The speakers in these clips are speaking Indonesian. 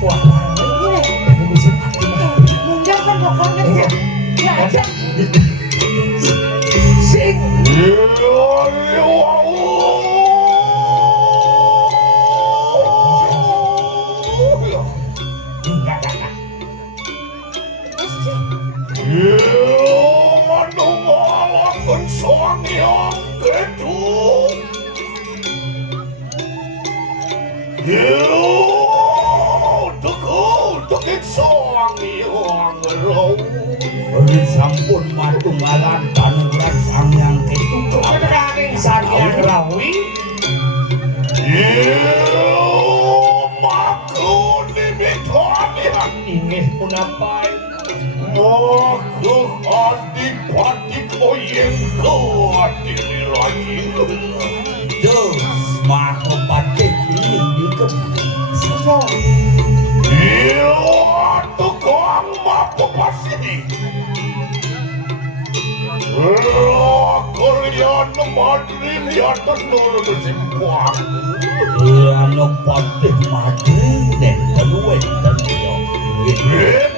suaranya ini bisa mundur kan pokoknya ya aja sing sampun matunggalan panuran sangyang ketu kedaring sangyang rawi maku nimitwanian ingeh punapai maku adik-adik oyeng ke adik nirajin Dos maku patik ini dikep semua iya tukang mapu pasti kalian madrin ya tenur bersimpuan anu patih madrin dan teluwen dan yo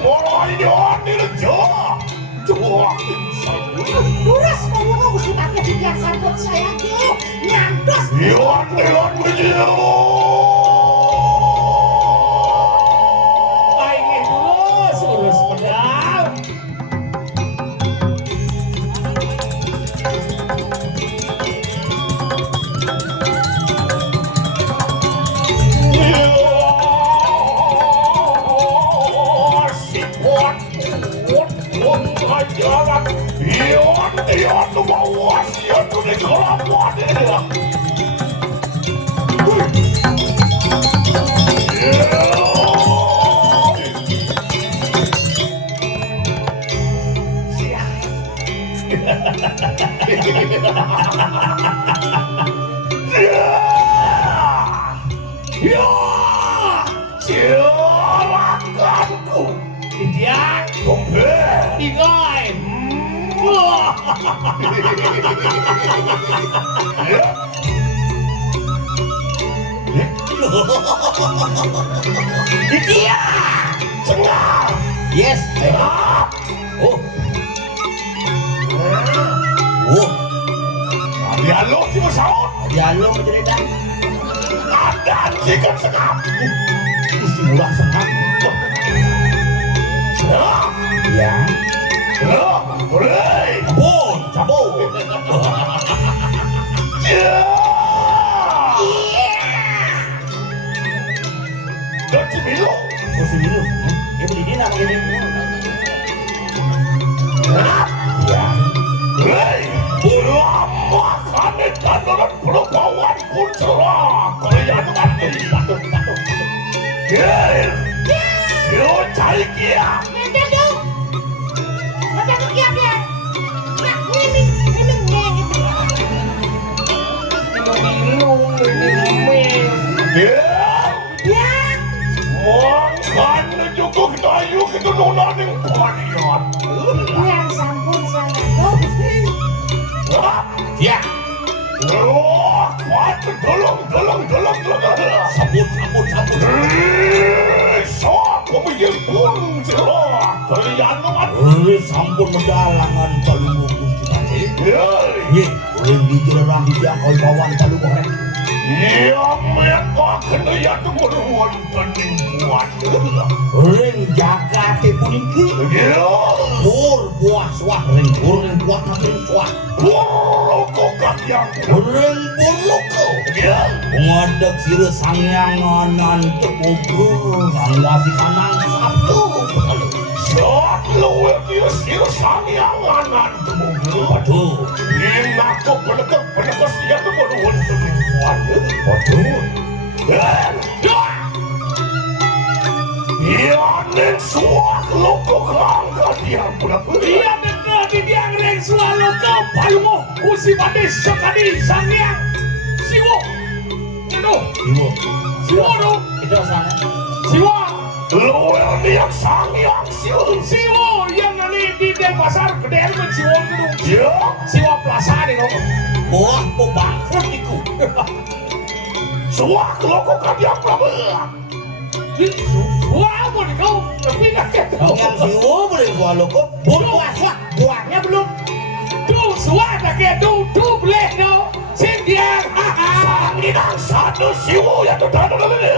polayan dirja doang insan Duras ngomong mesti pakai biar sambut saya tuh nyantos iwan berjiwa ingeh terus urus pedang jalan iwan bawa siap di kelabuan silakanku dia ingai dia cengar yes oh dialog si pesawat dialog mencerita ada cikan sengap isi murah sengap ya boleh cabut dan si Milo oh si Milo dia beli dia nama ini ya bola makan dan orang perempuan pun cerah kalian mati yo cari kia nanti dong nanti aku kiap ya nak ini ya makan juga kayu kita nona yang kalian yang sampun sangat ya tolong sabut siapa bikin pun cerah kalian nomor sampun mendalangan talunggu Gusti Pati ye orang di jerang dia kau bawan talunggu rek yang mereka kena ya temuruan penipuan orang jaga ke puniki bur buah suah orang buah makin suah kok yang orang loko ngadeg sira sangyanganan tepogo ngasi kanang sabtu saat luwe dia sila sangyanganan temugo waduh ini aku penekak siya temuruan penipuan waduh Iyanin suah loko kangga dia budak iya bener di diang reng sualo kau palmo kusi pade sekali sangyang siwo siwo no itu sana siwo lu yang sangyang siwo yang nanti di Denpasar gede men siwo gedung ya siwo plaza di no buah bangkrut iku suah loko kangga prabeak Wah, mau di kau, tapi nggak ketemu. Dengan siwo boleh gua lo kok. Buas wah, buahnya belum. Tuh, suara kayak tuh boleh no. Sindian, Sanginang satu siwo yang terdapat dalam ini.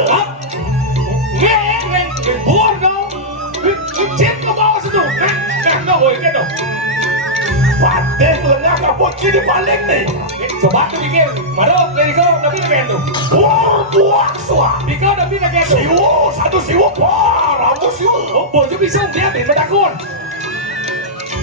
Neng, buat no. Cint ke bawah situ, no, boleh gitu. Patih lengah kapot ciri paling nih. Coba tuh bikin, mana dari kau tapi nak gitu. Buah suah. Di kau tapi nak gitu. Siwo, satu siwo parah, rambut siwo. Oh, boleh bisa dia bertakun.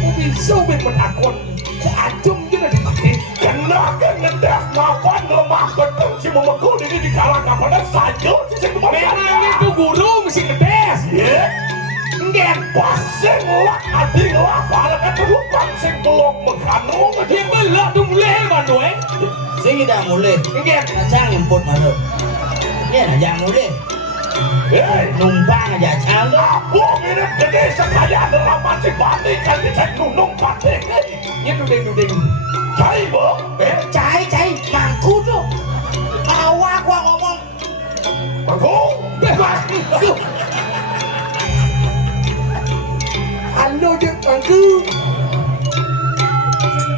Oh, bisa bertakun. Seacung juga dipakai. Kena ngedes mapan lemah betul si memekul ini di kalang kapanan sayur si kemarin. Memang itu guru mesti ngetes. Iya. Enggak. Pasing lah, adi lah, balik itu lu pasing belum mengandung. Dia belak tuh mulai bantu Sing dah mulai. Enggak. Nacang import mana? Dia nak jangan mulai. Numpang aja cang. Aku mirip gede sekaya dalam mati balik kan dicek nunung balik. Ini duding. Cai bang, Cai, mangku tuh. Awak gua ngomong. aku Halo dia bangku.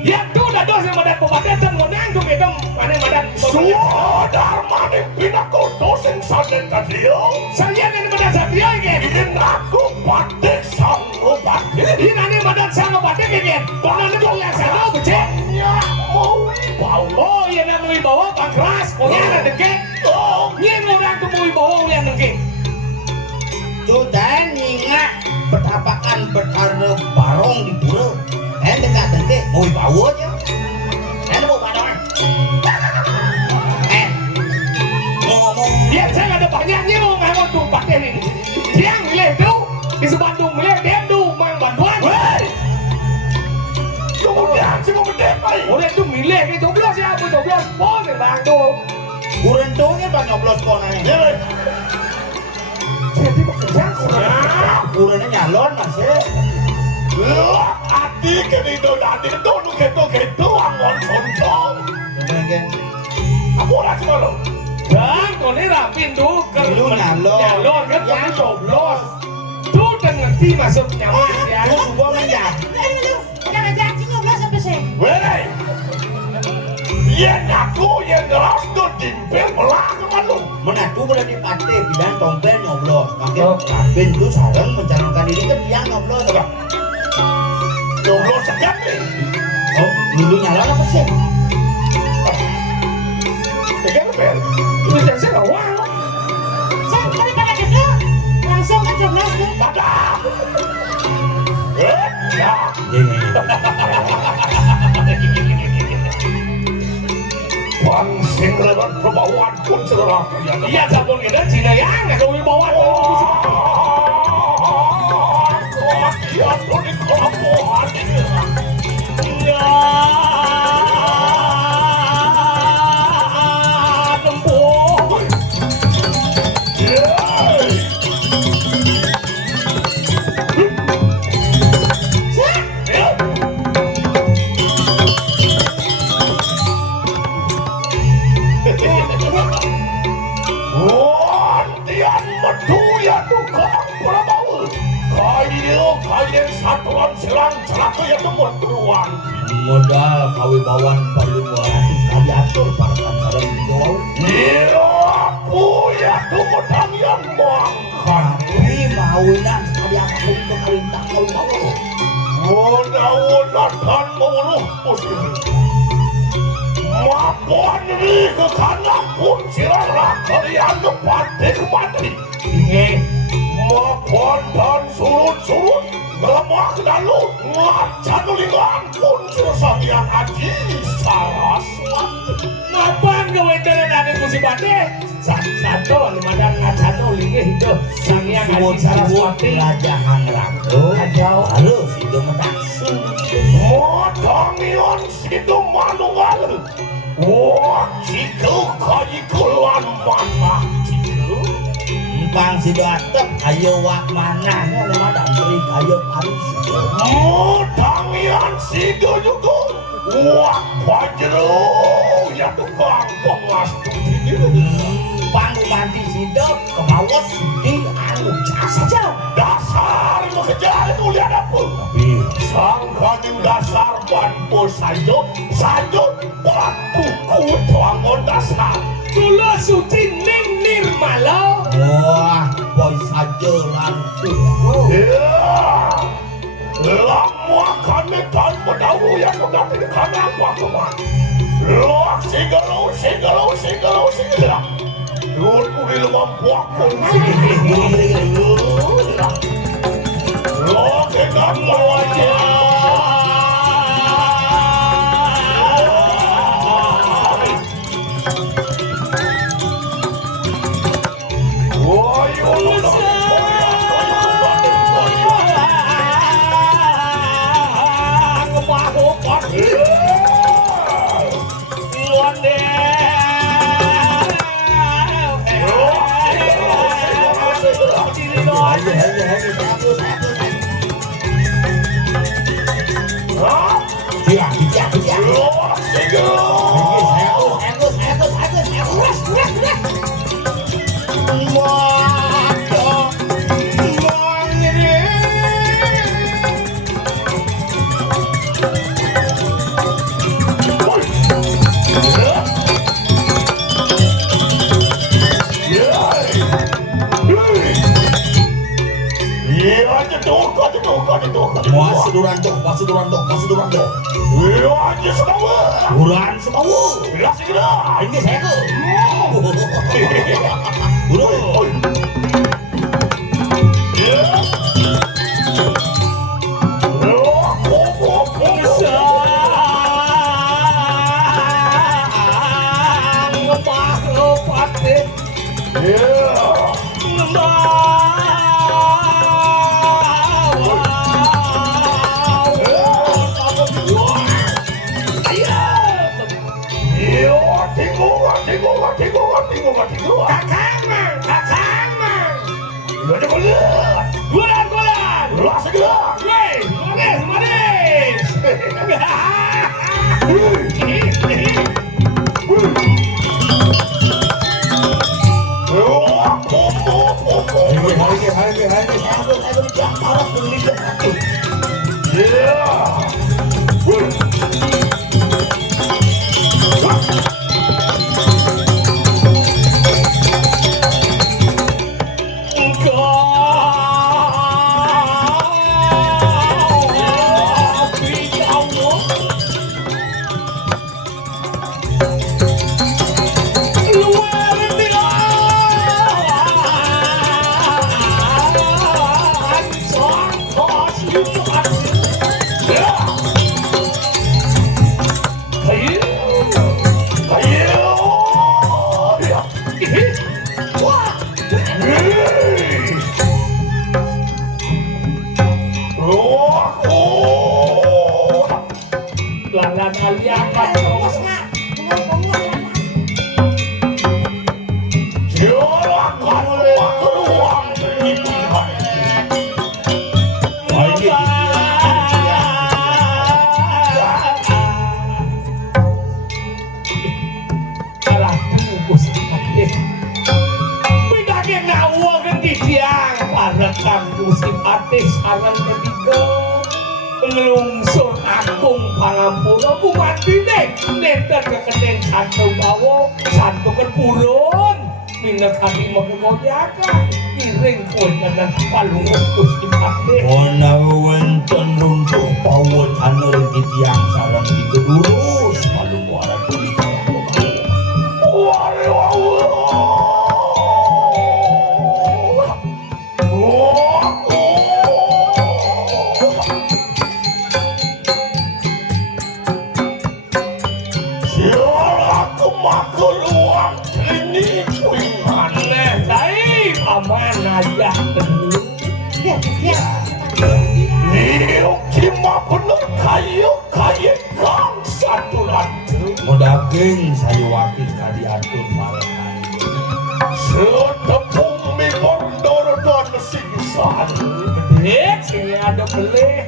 Ya tuh dah dosa madan pembatasan menang tuh medem mana madan. suadar mani pinaku dosing saden kadio. Saya ni madan satria ini. Ini aku batik sanggup batik. Ini nani madan sama batik ini. Mana ni boleh sana becek. Ya mau bau. Oh iya nak mau bawa pangkras. Oh ya nak dengke. Oh, Ni orang tu mau bawa yang dengke. Sudah ingat bertapakan bertaruh barong di pura. Dekat dengke mau bawa aja. Mau barong. Ngomong. Dia saya ada banyaknya mau ngambil tu batik ini. Dia milih tu. Di Bandung milih dia tu main bantuan. hei. Kemudian si memedek baik. Oleh tu milih ke 12 ya, 12 boleh bang tu. Kurentungnya banyak belas konanya. Ya, Jadi bekerja Kurentnya nyalon masih. lah, hati ke itu nanti itu lu gitu angon soncong. Mungkin. Aku orang cuma lo. dan kau ni rapin tu Lu nyalon. nyalon kan kau ni 12. Tu dengan ti masuk nyawa dia. Lu subah menjak. Jangan janji ngobrol sampai sih. Weh, yang aku yang ngeras tuh dimpil belah ke lu. Menatu boleh dipakai bidan tompel nyoblos. Makin kapin tuh sarang mencalonkan diri ke dia nyoblos. Jomblo sekejap nih. Oh, dulu nyalon apa sih? Pegang bel. Itu yang saya wow. Saya daripada gitu, langsung ke joblos tuh. Padahal. Ya. Pangsing lewat perbawaan pun cerah. Iya sabun kita Cina yang nak kau bawa tu. Ya, tuh di kelabuhan ini. Ya. Tempuh. Yeay. Ya. Wantian medu ya tukang prabau. Kayu satuan selang celaka ya temur beruang. Modal kawibawan perlu 200 kali atur para sarang jauh. Iya, aku ya tumedang yang mangkat. Tapi mawinan sekali aku untuk kalintang kau bawa. Mudah-mudahan dan menguluh musir. Mapuan ini ke kanan pun sirarlah kalian depan mati. Ingat. Mapuan dan surut-surut melemah dalu ngacan ulingan pun sirasang yang aji saraswati. Mapan kau itu ada kursi batik. Satu madan ngacano lingi hidup sang yang Suwot haji saraswati. Raja Hangranggo. Harus itu mendaksi. Modangian sido manunggal. Wah, ciku kayikulan mana ciku. Empang si doatep ayo wak mana nya lewat beri kayu harus itu. Modangian sido juga. Wah, pajero ya tukang pengas tuh. Empang mati si dok ke bawah sedih. apa? Sangka di dasar bantu saja batuku tuangon dasar. Kula suci ning nirmala. Wah, boy saja lantu. Lama kami kan berdahulu yang mendapat kami apa kemana? Loh, singgalo. Luar kuil mampu aku. Loh, kenapa wajah? Masih durando. Aja semua. Buruan semua. Belas segera. Ini saya ke. Buru. Sarang ketiga ngelungsur agung palampura kumandine nenten kekening satu bawa satu kerpurun minekati menggoyakan iring kuenan palunguh Gusti Patih Ona wonten runtuh pawon anu titiang sareng digedurus malung wara tuli daging saya wakil kali atur malahan setepung mi bordor dan singsan sini ada beli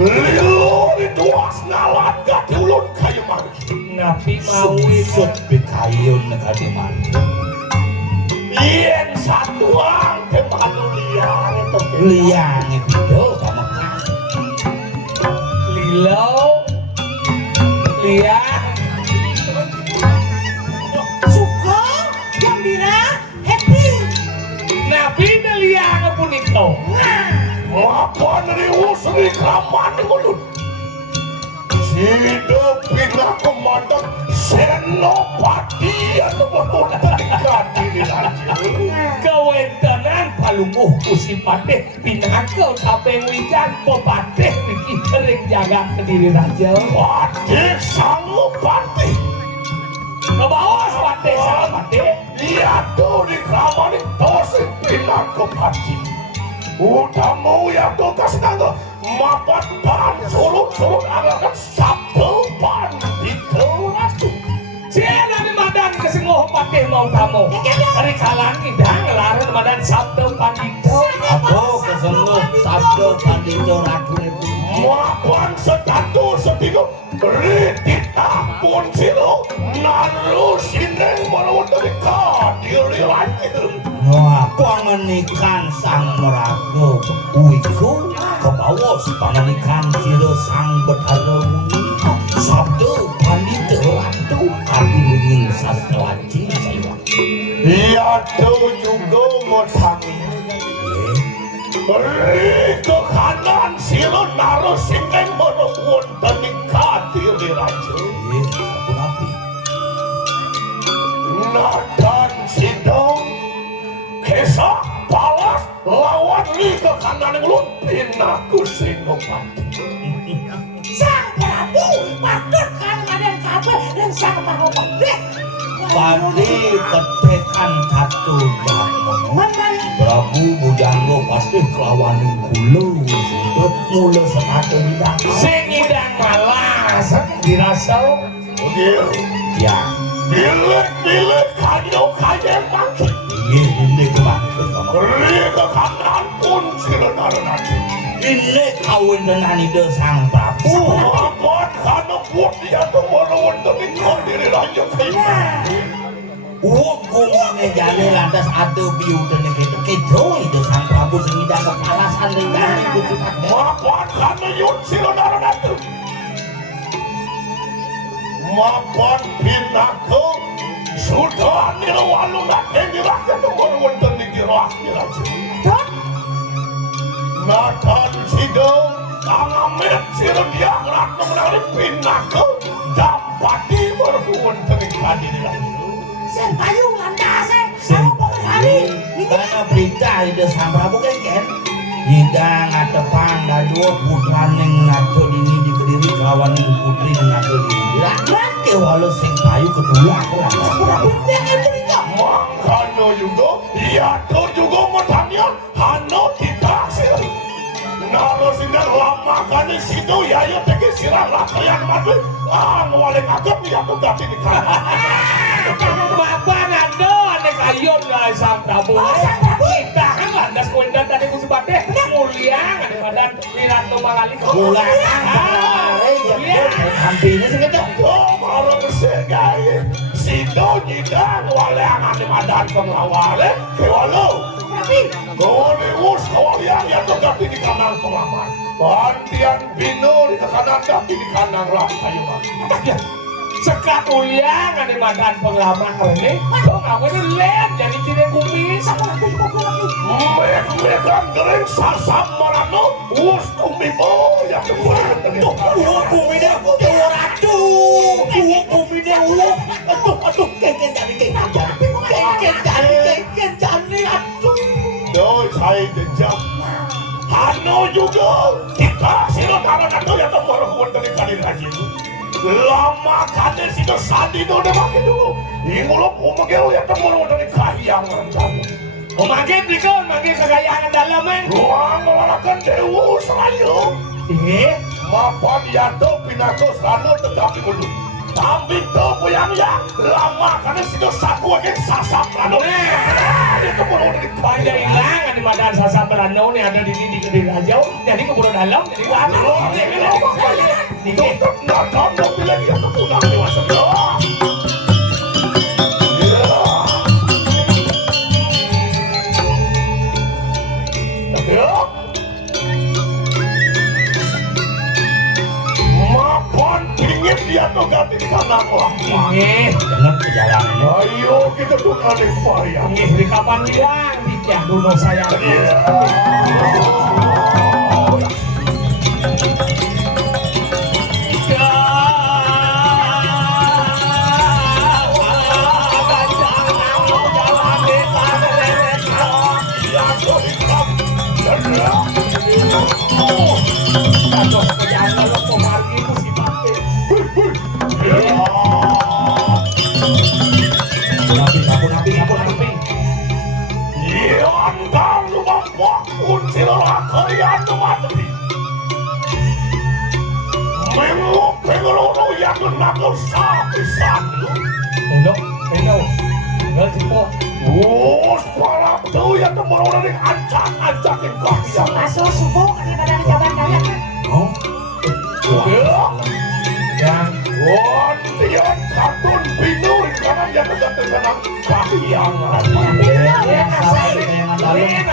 lilu itu asnalat gak diulun kayu mangki nabi mau isut bekayun kali mangki yen satuang temanu liang liang itu sama Hello, Lia. Suka, gembira, happy. Nabi na Lia nga po nito. Apa nerius di kraman ngulut. Sida pinakamandak senopati atau menunjukkan diri aja. Kawentanan palumuh ku si Patih pinakaw tapeng wikan pepatih niki sering jaga ke diri raja. Patih sanggup patih. Kebawas Patih sama Patih. Lihat tuh di kraman itu si pinakapati. Udah mau ya tuh kasih naga mapat pan surut agak sabtu pan itu ratu. Siapa ni madan kesenguh Patih mau tamu. Hari kalang idang laran madan sabtu pandito. Aku kesengguh sabdo pandito ratu itu. Mapan setatu setigo beri titah pun silo nalu sineng merawat dari kadiri lagi. Wah, pangenikan sang meraga uiku kebawas pangenikan siro sang betara muni sabdo pandito ratu kadilinging sastrawaci saya. Iya tuh juga mau tangi. Beri ke kanan silo naruh sineng merawat dari kadiri raja. Sabu nabi. Nadan sidong kesah balas lawan li ke kanan ngelut pinaku sinopati. Sang Prabu, patut kan ngadain kabeh dan sang Mahapati. Padi ketekan satu jahat Memang Prabu Bujanggo pasti kelawanin kulo sudah mulai sekate bidang. Sing idang malas dirasau. Begitu. Ya, Milik kanyo kaya maki. ini kemarin sama. Beri ke kanan pun sirenar nanti. Ini kawin dengan ide sang Prabu. Apa karena buat dia tuh merawat demi diri raja kaya. Hukumnya jale lantas ada biu dan gitu ide sang Prabu sehingga kepalasan dengan itu kita. Apa karena yun sirenar nanti. Mapan pinaku sudah nirawalu natin dirahya tuh merawat demi diri raja. Nakan sidong angamet sirdia rak menari pinaku dapati berhubungan dengan kadiran. sen payu landase, Sen kamu mau kali. karena berita ide sang Prabu kan hidang ada panda dua putra neng ngato dini di kediri kelawan neng putri ngato dini nanti walau sing payu kedua lah Prabu yang itu itu. Makanya juga, ya tuh juga matanya hano ditaksir. Nalo sinar lama kan di situ ya ya tegi sirah lah kalian madu. Ngawalin agak ya tuh ganti di kanan. Bapak nado ane kayon guys sang Prabu. Kita kan landas kuendan tadi ku sebate mulia ane badan Wiratu Mangali. mulai hampirnya sih gitu Oh malu bersegai. Situ nyidang waleangan di madan penglawale. Kewalu. Tapi Bolehus kawalian yang terganti di kanan pengaman. Bandian bino di kanan ganti di kanan rak kayu mah. Ya, sekat mulia ane badan penglamar ini. Kok ngawin lihat jadi ciri kumis. sama lagi kok lagi. Mekan gereng sasam marano. Us kumibo yang kedua. hukumnya ratu hukumnya aduh keken jadi aduh Doi saya jejak. Hano juga kita sino tangan atau yang terbaru dari kadir haji. Lama kade sino sadi do de makin dulu. Ingulop umagel yang terbaru dari kahyangan kamu. Memakai dikon, makai kekayaan dalaman. Ruang mewalakan dewu serayu. Mapan yado pinako serano tetapi dulu. Tapi topo yang lama karena sino saku akan sasap rano. Itu baru dari Banyak kahyangan. hilang ane badan sasar beranyau nih ada di Kediri Rajau. Jadi keburu dalam, jadi gua ada. Tutup nakam mobil lagi yang kepunang dewasa. sana lama. Inggih. Dengar perjalanannya. Ayo kita tunggu di payah. Inggih di kapan hilang di Kiah Duno sayang. Aduh, kerjaan lo pemargi itu si Bate. Napi. Yan kang lumambakun sila kaya tumatri. Mengulo yang nakal sapi satu. Hello. Enggak tipo. Us para tuh yang temen yang ancak-ancakin kaya. Masuk subuh di badan jalan kaya kan. Oh, Yang Wan tiyan katun binur karena yang tegak-tegak kahiyangan.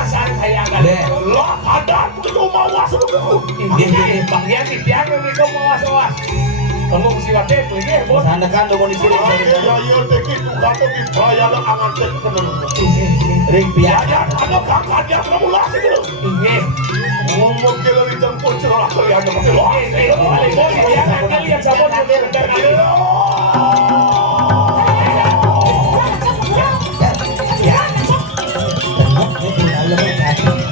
asal kayangan. Lah ada itu mawas seluruh. Inggih, bagian di tiang ini kau mawas-mawas. Kamu mesti Bate tuh ini, bos. sandakan dong di sini. Ya teki itu kata dibayar angan tek kenal. Ring piak. Ya ada kakaknya kamu lasih gitu. Inggih. Ngomong kira di jemput cerah kalian pakai Balik bos, jangan kalian sabot bentar lagi. Dengar, tinggal lemah.